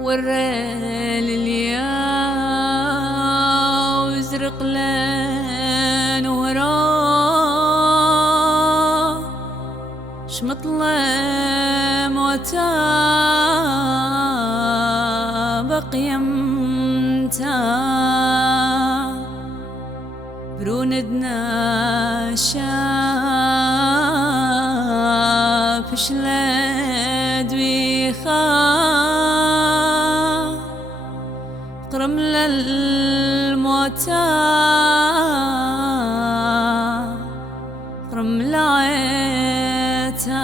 والريل الياو وزرق لين وراه شمطلم وتا بقي متا بروندنا شاف شلاد ويخا قرمل الموتى قرمل عيتا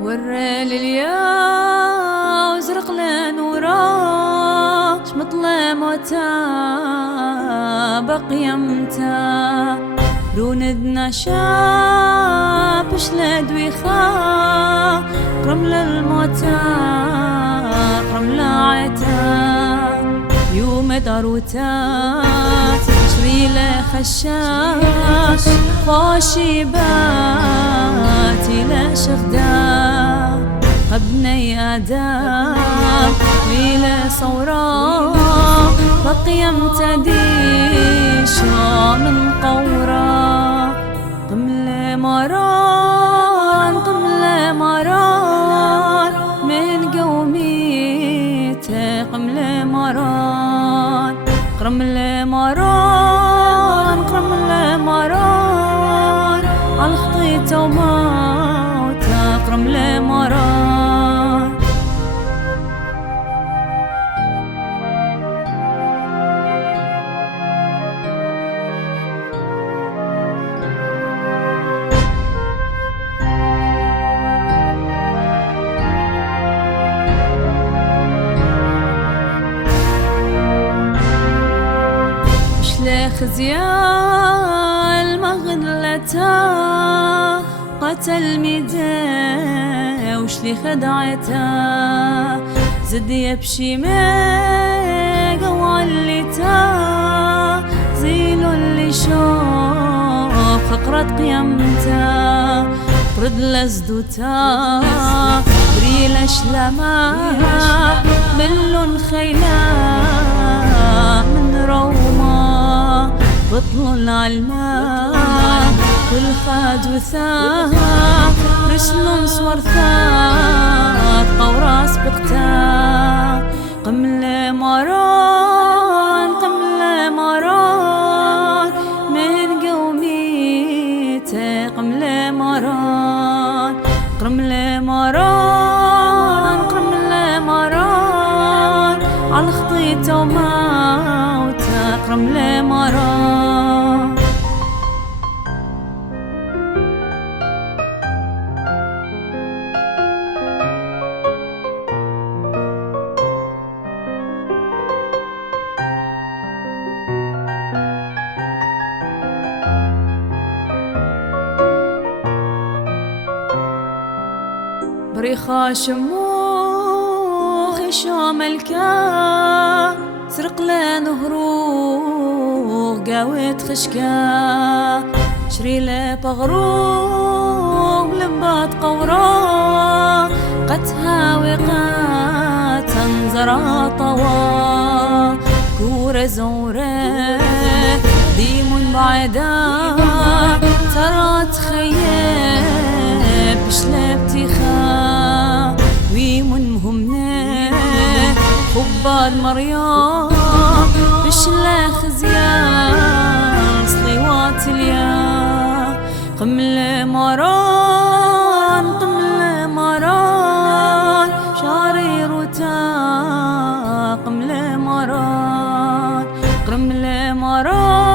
والريل الياو زرق لين وراه شمطلم وتا بقي متا روندنا شاب شلاد ويخا قرمل الموتى قرمل عيتا يوم داروتا شري له خشاش خوشي باتي له شغدا قبني آدم ليلة صورا بقي امتديش من قورا قمل مران قمل مران من قوميته قمل مران قرمل مران قرمل مران عالخطيت وموتا قرمل مران خزيان مغلتا قتل ميدا وشلي خدعتا زد يبشي ميقا وعلتا زيلو اللي شوف فقرة قيمتا برد لزدوتا بريل شلما ملون خيلا من روما بطل العلماء والخاد وثاء رسل صورثات قوراس بقتا قمل مران قمل مران من قوميته قمل مران قمل مران قمل مران عالخطيت وموتا قمل مران بريخا شموخ شام الكا سرق لين هروغ قاوت خشكا شري له بغروغ لمبات قورا قتها وقات تنزرا طوا كورة زورة ديم بعدا ترى تخيب شلبتي خا ويمن مهمنا خبال مريم بشلا خزيان صليوات اليا قمل مران قمل مران شاري روتا قمل مران قمل مران